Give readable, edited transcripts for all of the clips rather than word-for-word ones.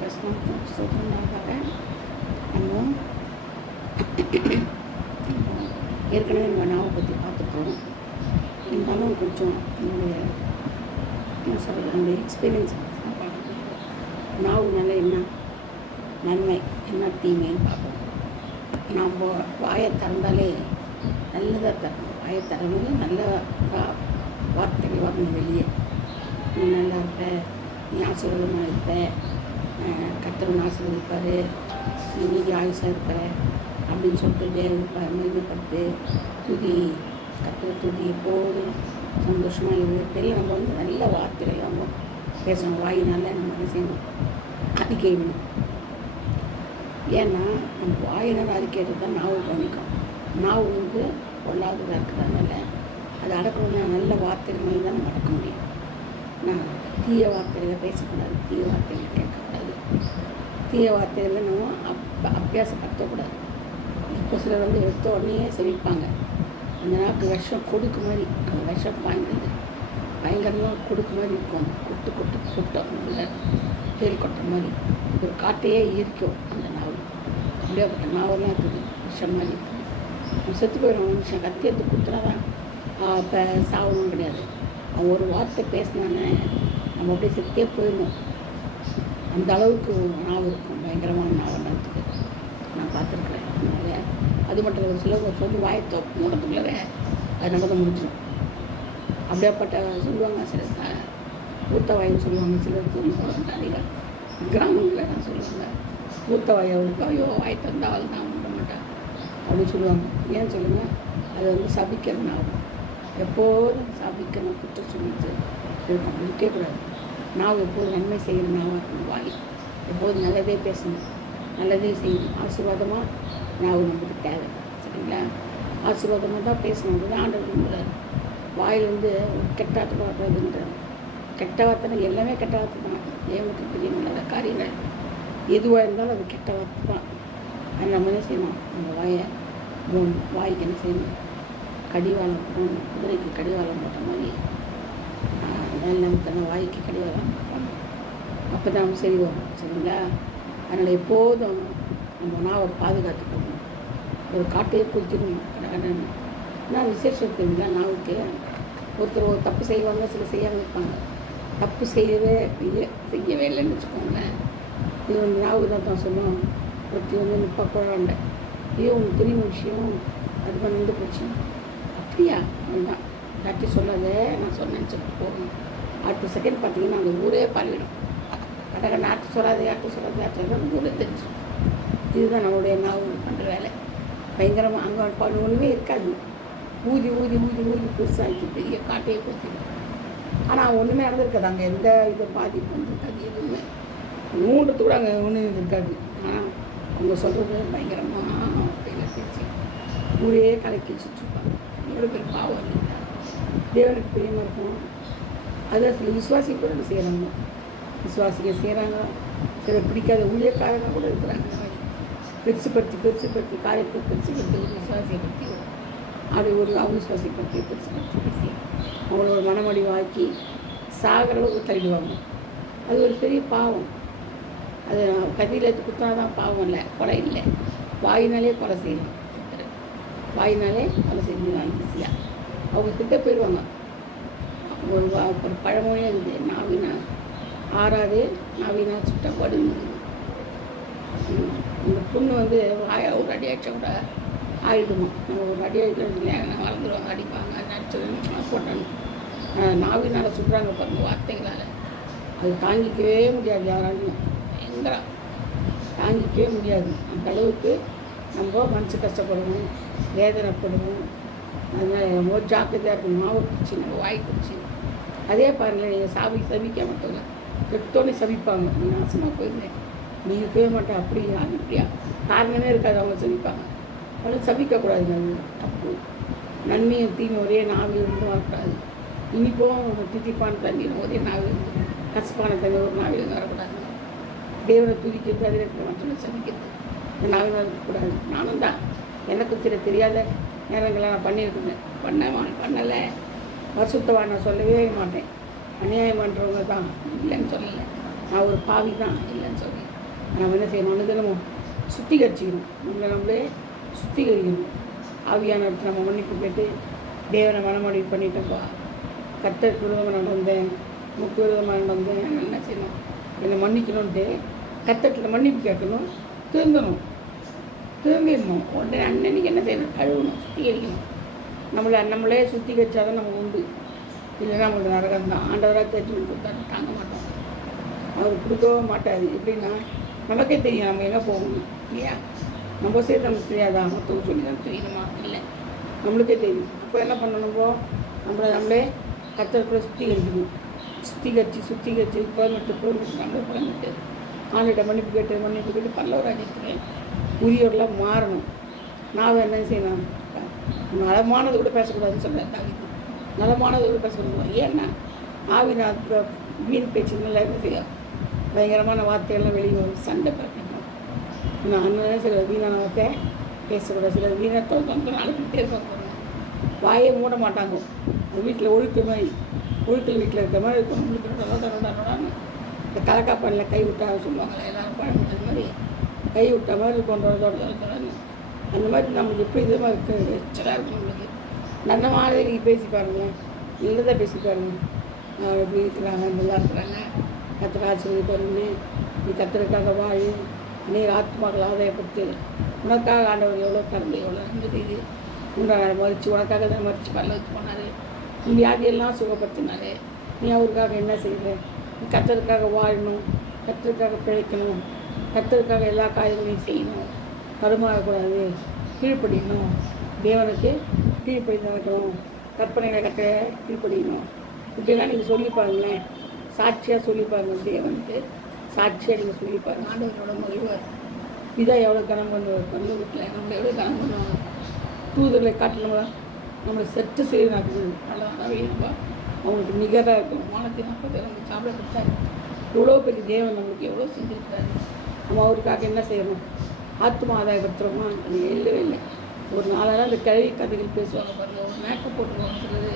கஷ்டம் சுதந்திரமாக நம்ம ஏற்கனவே நம்ம நாவை பற்றி பார்த்துருக்கோம். இருந்தாலும் கொஞ்சம் என்னுடைய என்ன சொல்கிறது என்னுடைய எக்ஸ்பீரியன்ஸ் பார்க்கணும். நாவுனால என்ன நன்மை என்ன தீமைன்னு பார்ப்போம். நாம் வாயை திறந்தாலே நல்லதாக தரணும். வாயை திறந்தாலே நல்ல வார்த்தைகள் வரணும் வெளியே. நீ நல்லா இருப்ப, நீ ஆசீர்வாதமாக இருப்ப, கர்த்தர் ஆசீர்வதிப்பார், நீ மீதி ஆயுசாக இருப்ப அப்படின்னு சொல்லிட்டு மகிமைப்படுத்து, துதி, கர்த்தரை துதி, எப்போதும் சந்தோஷமாக இருக்கு. நம்ம வந்து நல்ல வார்த்தைகள் நம்ம பேசணும். வாயினால நம்ம என்ன செய்யணும், அறிக்கையிடணும். ஏன்னா நம்ம வாயினால் அறிக்கைறது தான் நாவு கவனிக்கும். நாவு வந்து பொல்லாததாக இருக்கிறதுனால அது அடக்கணும்னா நல்ல வார்த்தைகள் தான் நம்ம அடக்க முடியும். நான் தீய வார்த்தைகளை பேசக்கூடாது, தீய வார்த்தைகளை கேட்கக்கூடாது, தீய வார்த்தைகளை நம்ம அபியாசப்படுத்தக்கூடாது. இப்போ சிலர் வந்து எடுத்த உடனே செவிப்பாங்க. அந்த நாக்கு விஷம் கொடுக்கு மாதிரி, அந்த விஷம் பாய்ந்தது பயங்கரமாக கொடுக்கு மாதிரி இருக்கும். கொட்டு கொட்டு கொட்டும், நம்மள தேல் கொட்டுற மாதிரி ஒரு காட்டையே ஈர்க்கும் அந்த நாவு. அப்படியேப்பட்ட நாவெல்லாம் இருக்குது, விஷம் மாதிரி இருக்குது. நம்ம செத்து போயிடும் மனுஷன். கத்தி எடுத்து குத்துனாதான் இப்போ சாவணும் கிடையாது. அவன் ஒரு வார்த்தை பேசினானே நம்ம அப்படியே செத்தே போயிடணும். அந்த அளவுக்கு நாவு இருக்கும், பயங்கரமான நாவன்றதுக்கு நான் பார்த்துருக்குறேன். அதனால் அது மட்டும் இல்லை, ஒரு சிலர் சொல்லி வாயத்தை மூடத்துக்குள்ளே அது நடந்து முடிஞ்சிடும். அப்படியேப்பட்ட சொல்லுவாங்க சிலர் ஊத்த வாயின்னு சொல்லுவாங்க. சிலர் சொல்லுவாங்க, அதிகம் கிராமங்களில் தான் சொல்லுவாங்க, ஊத்த வாயை ஐயோ வாய் தந்தால் தான் விட மாட்டேன் அப்படின்னு சொல்லுவாங்க. ஏன் சொல்லுங்கள், அது வந்து சபிக்கிற நாவு. எப்போதும் சபிக்கணும், குற்றம் சொல்லிட்டு இருக்கும், இருக்கக்கூடாது. நாவு எப்போதும் நன்மை செய்கிற நாவாக இருக்கணும். வாய் எப்போதும் நல்லதே பேசணும், நல்லதே செய்யணும். ஆசீர்வாதமாக நாவு நமக்கு தேவை, சரிங்களா? ஆசீர்வாதமாக தான் பேசணும். அதுதான் ஆண்டவர் விரும்புகிறார். வாயிலிருந்து கெட்ட வார்த்தை வர்றதுன்றார். கெட்ட வார்த்தை எல்லாமே கெட்ட வார்த்தை தான். தேவனுக்கு பெரிய நல்ல காரியங்கள் எதுவாக இருந்தாலும் அது கெட்ட வார்த்தை தான். அது நம்ம என்ன செய்யணும், நம்ம வாய்க்கு என்ன செய்யணும், கடிவாளம் போடணும். குதிரைக்கு கடிவாளம் போட்ட மாதிரி நமக்கு அந்த வாய்க்கு கடிவாளம் போடணும். அப்போ தான் நம்ம சரி வரும், சரிங்களா? அதனால் எப்போதும் நம்ம நாவை பாதுகாத்து போகணும். ஒரு காட்டையே குளிச்சிடணும் கடகடன்னு. நான் விசேஷம் தெரியுங்களா, நாவுக்கு ஒருத்தர் ஒரு தப்பு செய்வாங்க, சில செய்யாமல் இருப்பாங்க. தப்பு செய்யவே இல்லைன்னு வச்சுக்கோங்களேன். இது வந்து நாவு தான் சொல்லுவோம். ஒருத்தி வந்து நிப்பா குழாண்ட, ஏன் உங்களுக்கு தெரியும் விஷயம், அது வந்து போச்சு. அப்படியா, அதுதான் டாக்டர் சொல்லாத, நான் சொன்னேன்னு சொல்லிட்டு போகணும். அடுத்த செகண்ட் பார்த்தீங்கன்னா அந்த ஊரே பரவிடும். கடக நாட்டு சொல்லாது, யார்கிட்ட சொல்லாது, யார்கிட்ட ஊரே தெரிஞ்சிடும். இதுதான் நம்மளுடைய நாவு பண்ணுற வேலை. பயங்கரமாக அங்கே ஒன்றுமே இருக்காது. ஊதி ஊதி ஊதி ஊதி பெருசாகிடுச்சு, பெரிய காட்டையே கொடுத்துடும். ஆனால் ஒன்றுமே நடந்திருக்காது. அங்கே எந்த இதை பாதிப்பு வந்துருக்காது, எதுவுமே நூன்றத்து கூட அங்கே ஒன்றும் இருக்காது. ஆனால் அவங்க சொல்கிறது பயங்கரமாக அப்படின்னா பேச்சு ஊரே கலக்கி வச்சுட்ருப்பாங்க. எவ்வளோ பேர் பாவம் இல்லைங்களா? தேவனுக்கு பிரியமாக இருக்கும். அதை சில விசுவாசிக்கு கூட செய்கிறாங்க, விசுவாசிக்க செய்கிறாங்க. சில பிடிக்காத ஊழியக்காரங்க கூட இருக்கிறாங்க. இந்த மாதிரி பெருசுப்படுத்தி காரியத்தை பெருசுப்படுத்தி விசுவாசியை பற்றி அது ஒரு அவிசுவாசியை பற்றி பெருசுப்படுத்தி பேசி அவங்களோட மனமடிவாக்கி சாகிற அளவுக்கு தள்ளிடுவாங்க. அது ஒரு பெரிய பாவம். அது கதியில் எடுத்து குத்தா தான் பாவம் இல்லை, கொலை இல்லை. வாயினாலே கொலை செய்யலாம், வாயினாலே கொலை செஞ்சுருவாங்க ஈஸியாக. அவங்க கிட்டே போயிடுவாங்க. ஒரு பழமொழியே இருக்குது, நாவினா ஆறாது, நாவினா சுட்ட படுங்குது. இந்த புண்ணு வந்து வாயை ஒரு அடி அடிச்சா கூட ஆகிடுமா. நம்ம ஒரு அடி அடிக்கணும் இல்லையா, வளர்ந்துருவாங்க, அடிப்பாங்க, நடிச்சு போட்டாங்க. நாவினால் சுடுறாங்க பாருங்க, வார்த்தைகளால். அது தாங்கிக்கவே முடியாது, யாராலையும் பயங்கரம் தாங்கிக்கவே முடியாது. அந்த அளவுக்கு நம்ம மனசு கஷ்டப்படுவோம், வேதனைப்படுவோம். அதனால் ரொம்ப ஜாக்கிரதையாக இருக்கணும். மாவை பிடிச்சி நம்ம வாய் பிடிச்சி அதே பாருங்கள். நீங்கள் சபிக்க மாட்டோங்க, எடுத்தோடனே சபிப்பாங்க. நீ நாசமாக போயிருந்தேன், நீ இருக்கவே மாட்டேன், அப்படியா இப்படியா காரணமே இருக்காது, அவங்க சபிப்பாங்க. அதனால் சபிக்கக்கூடாது, அது தப்பு. நன்மையும் தீமை ஒரே நாவில் இருந்து வரக்கூடாது. இனிப்போம் தித்திப்பான தண்ணி ஒரே நாவில், கசப்பான தண்ணி ஒரு நாவில் வரக்கூடாது. தேவனை துதிக்கிறது, அதில் இருக்கிற மற்றவங்க சபிக்கிறது இந்த நாவில் இருக்கக்கூடாது. நானும் தான் எனக்கு தெரியாத நேரங்களை நான் பண்ணியிருக்கேன். பண்ணலை வருஷத்தவா நான் சொல்லவே மாட்டேன். அநியாயம் பண்ணுறவங்க தான் இல்லைன்னு சொல்லலை. நான் ஒரு பாவி தான் இல்லைன்னு சொல்லி நம்ம என்ன செய்யணும் அனுதினமும் சுத்திகரிச்சிக்கணும். நம்மளே சுத்திகரிக்கணும். ஆவியான இடத்துல நம்ம மன்னிப்பு கேட்டு தேவனை மனமடி பண்ணிட்டப்பா, கர்த்தருக்கு விரோதமாக நடந்தேன், முக்கு விரோதமாக நடந்தேன், என்ன செய்யணும் என்னை மன்னிக்கணுன்ட்டு கர்த்தர்கிட்ட மன்னிப்பு கேட்கணும். திரும்பிடணும். உடனே அன்னன்னைக்கு என்ன செய்யணும், கழுவணும், சுத்திகரிக்கணும். நம்மளே சுத்திகரிச்சாதான் நமக்கு உண்டு. இல்லைன்னா நம்மளுக்கு நரகம் தான். ஆண்டவராக ஜட்ஜ்மெண்ட் கொடுத்தாரு தாங்க மாட்டோம். அவர் கொடுக்கவும் மாட்டார். எப்படின்னா நமக்கே தெரியும் நம்ம எங்கே போகணும் இல்லையா. நம்ம சேர்த்து நமக்கு தெரியாதா, மற்றவங்க சொல்லி தான் தெரியணுமா? இல்லை, நம்மளுக்கே தெரியும். அப்போ என்ன பண்ணணும்போ நம்மளே கர்த்தருக்குள்ளே சுத்திகரிக்கணும். சுத்திகரித்து புறமிட்டு நம்மளே ஆண்டுகிட்ட மன்னிப்பு கேட்டு பல்லவராஜ்யத்துக்கு உரியவர்களாக மாறணும். நான் என்ன செய்யணும், நலமானது கூட பேசக்கூடாதுன்னு சொல்கிறேன். நலமானது கூட பேசக்கூடாது. ஏன்னா ஆவின் வீண் பேச்சுனால என்ன செய்யும், பயங்கரமான வார்த்தைகள்லாம் வெளியே வரும், சண்டை பிறக்கணும். நான் என்ன சில வீணான வார்த்தை பேசக்கூடாது. சில வீணத்தை அனுப்பிட்டே இருப்பாங்க. வாயே மூட மாட்டாங்க. அது வீட்டில் ஒழுக்கல் வீட்டில் இருக்கிற மாதிரி இருக்கும். நம்மளுக்கு இந்த கலக்காப்பானில் கை விட்டா சொல்லுவாங்களே எல்லாரும் பழம், அது மாதிரி கை விட்ட மாதிரி இருக்கும். தொடர்ந்து அந்த மாதிரி நம்மளுக்கு எப்படி இதுமாக இருக்குது, எச்சலாக இருக்கும். நம்மளுக்கு நல்ல மாதிரி நீங்கள் பேசி பாருங்களேன், நல்லதாக பேசி பாருங்கள். எப்படி இருக்கிறாங்க, நல்லா இருக்கிறாங்க, கத்திர ஆசிரியர் பாருங்க, நீ கத்திரக்காக வாழி, நீ ஆத்மாக்கள் ஆதாயப்படுத்து. உனக்காக ஆண்டவர் எவ்வளோ தரந்து எவ்வளோ நன்மை செய்து உண்டாக மறித்து உனக்காக தான் மறித்து பல்லவத்து போனார். நீ வியாதியெல்லாம் சுகப்படுத்தினாரு. நீ அவருக்காக என்ன செய்கிற? நீ கத்தருக்காக வாழணும், கத்தருக்காக பிழைக்கணும், கத்தருக்காக எல்லா காரியங்களையும் செய்யணும். கருமாகக்கூடாது, கீழ்ப்படியணும், தேவனுக்கு கீழ்ப்படி நடக்கணும், கற்பனைகளை கட்ட கீழ்ப்படியணும். இப்படிலாம் நீங்கள் சொல்லி பாருங்களேன், சாட்சியாக சொல்லி பாருங்கள். தேவனுக்கு சாட்சியாக நீங்கள் சொல்லி பாருங்கள். ஆண்டவர் எவ்வளோ மகிழ்வார். இதான் எவ்வளோ கனம் பண்ணுவார். பண்ண வீட்டில் நம்மளை எவ்வளோ கனம் பண்ணுவாங்க. தூதர்களை காட்டணுமா நம்மளை செட்டு செய்யறாக்குது. நல்லதான வேணும்பா அவங்களுக்கு நிகராக இருக்கும். 340 நம்ம சாப்பிட கொடுத்தாரு. எவ்வளோ பெரிய தேவன் நம்மளுக்கு எவ்வளோ செஞ்சுருக்காரு. நம்ம அவருக்காக என்ன செய்யணும், ஆத்மா ஆதாயப்படுத்துகிறோமா? அது இல்லவே இல்லை. ஒரு நாளெல்லாம் அந்த கழுவி கதைகள் பேசுவாங்க பாருங்கள். ஒரு மேக்கப் போட்டுருவாங்க, சொல்லுது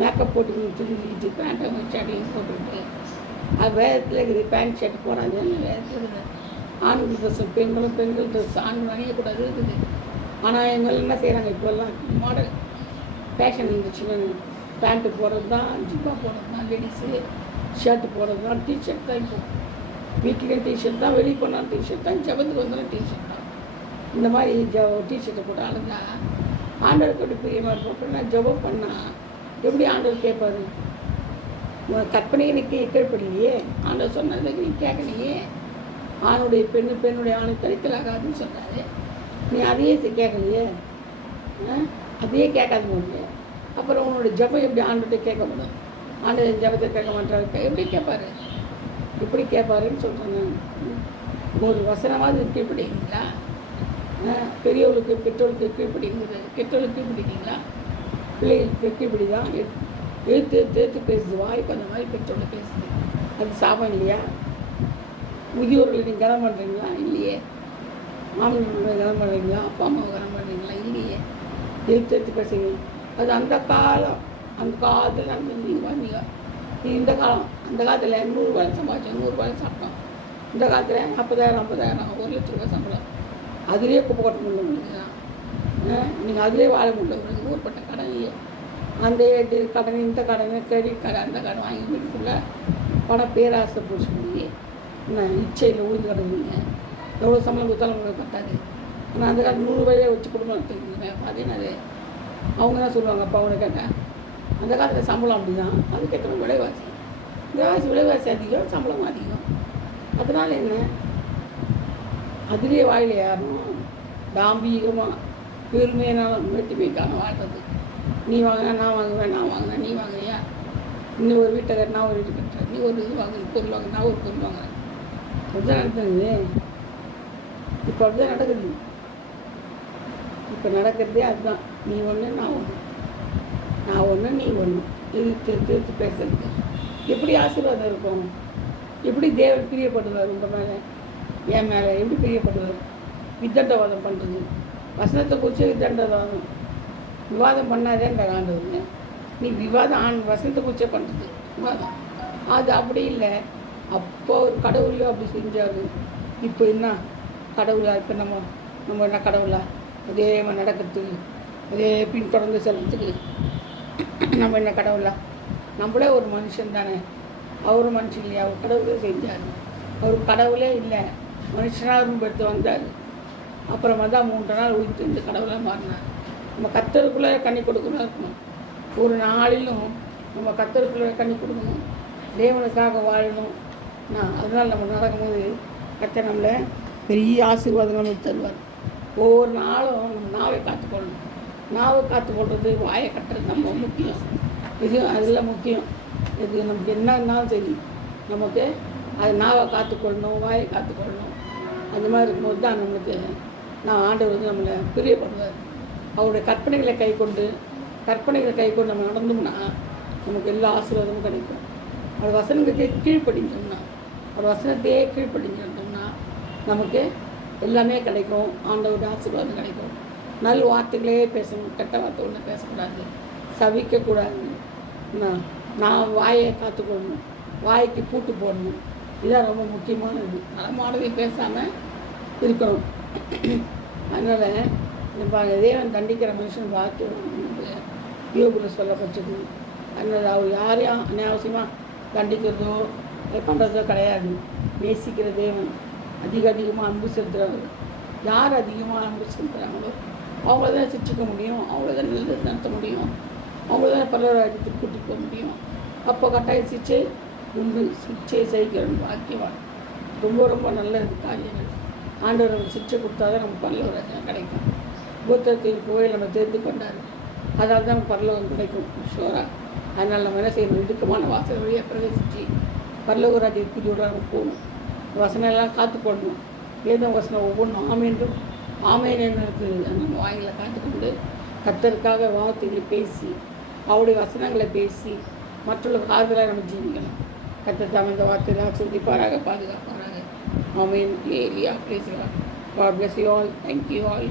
மேக்கப் போட்டுக்கணும் சொல்லிக்கிட்டு பேண்ட்டை ஷர்ட்டையும் போட்டுக்கிட்டு அது வேகத்தில் இருக்குது. பேண்ட் ஷர்ட் போடாது, அந்த வேகத்தில் இருக்குது. ஆண்கள் ட்ரெஸ் பெண்கள் ட்ரெஸ் ஆண்கள் அணியக்கூடாது இருக்குது. ஆனால் எங்கள் என்ன செய்கிறாங்க, இப்போல்லாம் மாடல் ஃபேஷன் இருந்துச்சுன்னு பேண்ட்டு போடுறது தான், ஜிப்பா போடுறது தான், லேடிஸு ஷர்ட்டு போடுறது தான், டிஷர்ட் தான். இப்போ வீட்டுலேயும் டிஷர்ட் தான், வெளியே போனாலும் டிஷர்ட் தான், ஜபத்துக்கு வந்தாலும் டிஷர்ட் தான். இந்த மாதிரி டிஷர்ட்டை போட்டு அழுந்தா ஆண்டவருக்கு எப்படி பிரியமாக இருக்கும். அப்படின்னா ஜபம் பண்ணால் எப்படி ஆண்டவர் கேட்பாரு? கற்பனையை நீ கீழ்ப்படலையே, ஆண்டவர் சொன்னதுக்கு நீ கேட்கலையே. ஆணுடைய பெண்ணுடைய ஆணை தரித்தலாகாதுன்னு சொன்னார். நீ அதையே கேட்கலையே, அதையே கேட்காது போது அப்புறம் உன்னோட ஜபம் எப்படி ஆண்டுகிட்ட கேட்கப்படும்? ஆண்டு ஜபத்தை கேட்க மாட்டாரு, எப்படி கேட்பாரு? எப்படி கேட்பாருன்னு சொல்கிறேன் நான். ஒரு வசனமாவது கீழ்ப்படிங்களா? பெரியவர்களுக்கு பெற்றோருக்கு கீழ்ப்படிங்கிறது, கெட்டவர்களுக்கு கீழ்ப்படிங்களா? பிள்ளைகளுக்கு கீழ்ப்படி தான். எழுத்து பேசுது, வாய்ப்பு அந்த மாதிரி பெற்றோர்களை பேசுது. அது சாபம் இல்லையா? முதியோர்களை நீங்கள் கனம் பண்ணுறீங்களா? இல்லையே. மாமன்களை கனம் பண்ணுறீங்களா? அப்பா அம்மாவை கனம் பண்ணுறீங்களா? இல்லையே. எழுத்து பேசுங்க. அது அந்த காலத்தில் நடந்தது. நீங்கள் வந்தீங்க. இந்த காலம், அந்த காலத்தில் 100 ரூபாய் சம்பாதிச்சோம், 100 ரூபாய் சாப்பிட்டோம். இந்த காலத்தில் 40,000 50,000 1 லட்ச ரூபாய் சம்பளம். அதுலேயே குப்பை கொட்ட முடியல. நீங்கள் அதிலே வாழ முடியல. ஊர்பட்ட கடனையே அந்த கடன், இந்த கடனை, கிரெடிட் கார்டு, அந்த கடன் வாங்கி வீட்டுக்குள்ளே பணம் பேராசை பிடிச்சி போய் இச்சையில் ஊதி கிடக்குறீங்க. எவ்வளோ சம்பளம் கொடுத்தாலும் உங்களுக்கு பத்தாது. ஆனால் அந்த காலத்தில் 100 ரூபாயே வச்சு குடும்பம் நடத்துறீங்க. அதே என்னது அவங்க தான் சொல்லுவாங்க. அப்பா அவனை கேட்டேன், அந்த காலத்தில் சம்பளம் அப்படி தான், அதுக்கேற்ற விலைவாசி அதிகம், சம்பளம் அதிகம். அதனால் என்ன, அதுலேயே வாயில யாரும் தாம்பீகமாக பெருமையினாலும் மேட்டுமைக்கான வாழ்றது. நீ வாங்கினா நான் வாங்குவேன், நான் வாங்கினா நீ வாங்குறியா? இன்னும் ஒரு வீட்டை கட்டினா ஒரு வீட்டு கட்டுறேன், நீ ஒரு இது வாங்குற பொருள் வாங்கினா ஒரு பொருள் வாங்குறேன். அப்படிதான் நடக்குது. இப்போ அப்படிதான் நடக்குது. இப்போ நடக்கிறதே அதுதான். நீ ஒன்று நான் ஒன்று, நான் ஒன்று நீ ஒன்று. திருத்து பேசுறது எப்படி ஆசீர்வாதம் இருக்கும்? எப்படி தேவன் பிரியப்படுவார் உங்கள் மேலே, என் மேலே எப்படி பிரியப்படுவார்? வித்தண்டவாதம் பண்ணுறது, வசனத்தை குறித்து வித்தண்டவாதம் விவாதம் பண்ணாதேன்ற ஆண்டவங்க. நீ விவாதம் வசனத்தை குறிச்சே பண்ணுறது விவாதம். அது அப்படி இல்லை. அப்போ ஒரு கடவுளையும் அப்படி செஞ்சார். இப்போ என்ன கடவுளா? இப்போ நம்ம என்ன கடவுளா? அதே மாதிரி நடக்கிறதுக்கு, அதே பின்தொடர்ந்து செல்றதுக்கு நம்ம என்ன கடவுளா? நம்மளே ஒரு மனுஷன் தானே. அவரும் மனுஷன் இல்லையா? அவர் கடவுளே செஞ்சார். அவர் கடவுளே இல்லை, மனுஷனாக ரூபெடுத்து வந்தார். அப்புறமா தான் 3 நாள் உயிர்த்து இந்த கடவுளாக மாறினார். நம்ம கர்த்தருக்குள்ளே கண்ணி கொடுக்கணும் இருக்கணும். ஒரு நாளிலும் நம்ம கர்த்தருக்குள்ளே கண்ணி கொடுக்கணும், தேவனுக்காக வாழணும். அதனால் நம்ம நடக்கும்போது கர்த்தர் நம்மளை பெரிய ஆசீர்வாதம் நம்மளுக்கு தருவார். ஒவ்வொரு நாளும் நம்ம நாவை காத்துக்கொள்ளணும். நாவை காத்துக்கொள்வது, வாயை கட்டுறது நம்ம முக்கியம். இது அதெல்லாம் முக்கியம். இது நமக்கு என்ன இருந்தாலும் சரி, நமக்கு அது நாவை காத்துக்கொள்ளணும், வாயை காத்துக்கொள்ளணும். அந்த மாதிரி இருக்கும்போது தான் நம்மளுக்கு ஆண்டவர் வந்து நம்மளை பிரியப்படுவார். அவருடைய கற்பனைகளை கைக்கொண்டு நம்ம நடந்தோம்னா நமக்கு எல்லா ஆசீர்வாதமும் கிடைக்கும். அவர் வசனத்தையே கீழ்ப்படிஞ்சோம்னா நமக்கு எல்லாமே கிடைக்கும். ஆண்டவருடைய ஆசீர்வாதம் கிடைக்கும். நல்ல வார்த்தைகளே பேசணும், கெட்ட வார்த்தை ஒன்று பேசக்கூடாது, சவிக்கக்கூடாது. நான் வாயை காத்துக்கொள்ளணும், வாய்க்கு பூட்டு போடணும். இதான் ரொம்ப முக்கியமானது. நலமானதை பேசாமல் இருக்கணும். அதனால் இப்போ தேவன் தண்டிக்கிற மனுஷன் வாழ்க்கை யோபுல சொல்லப்பட்டது. அதனால் அவர் யாரையும் அனாவசியமாக தண்டிக்கிறதோ பண்ணுறதோ கிடையாது. நேசிக்கிற தேவன், அதிகமாக அன்பு செலுத்துகிறவர். யார் அதிகமாக அன்பு செலுத்துகிறாங்களோ அவங்கள தான் சிரிச்சிக்க முடியும், அவங்கள தான் நல்லது நடத்த முடியும், அவங்கள தான் பல்லவராஜ்யத்துக்கு கூட்டிகிட்டு போக முடியும். அப்போ கட்டாயம் சிச்சை சகிக்கிறோம். பாக்கியவான். ரொம்ப நல்ல காரியங்கள். ஆண்டவர் சிச்சை கொடுத்தா தான் நம்ம பல்லவராஜ்யம் கிடைக்கும். புத்தகத்தின் கோயில் நம்ம தெரிந்து கொண்டார். அதால் தான் பரலோகம் கிடைக்கும் ஷோராக. அதனால் நம்ம என்ன செய்யணும்? இடுக்கமான வாசல் வழியாக பிரவேசித்து பரலோகராஜ்யத்துக்கு நம்ம போகணும். வசனம் எல்லாம் காத்துக்கொள்ளணும். வேதம் வசனம் ஒவ்வொன்றும் ஆமேன் என்று நம்ம வாயில் காத்துக்கொண்டு கர்த்தருக்காக வார்த்தைகளை பேசி, அவருடைய வசனங்களை பேசி மற்றொரு காதலாக நம்ம ஜீவிக்கணும். கர்த்தர் தாம் இந்த வார்த்தையெல்லாம் சொல்லிப்பாராக, பாதுகாப்பாராக. ஆமேன். ஏலியா பேசுகிறார். God bless you all. Thank you all.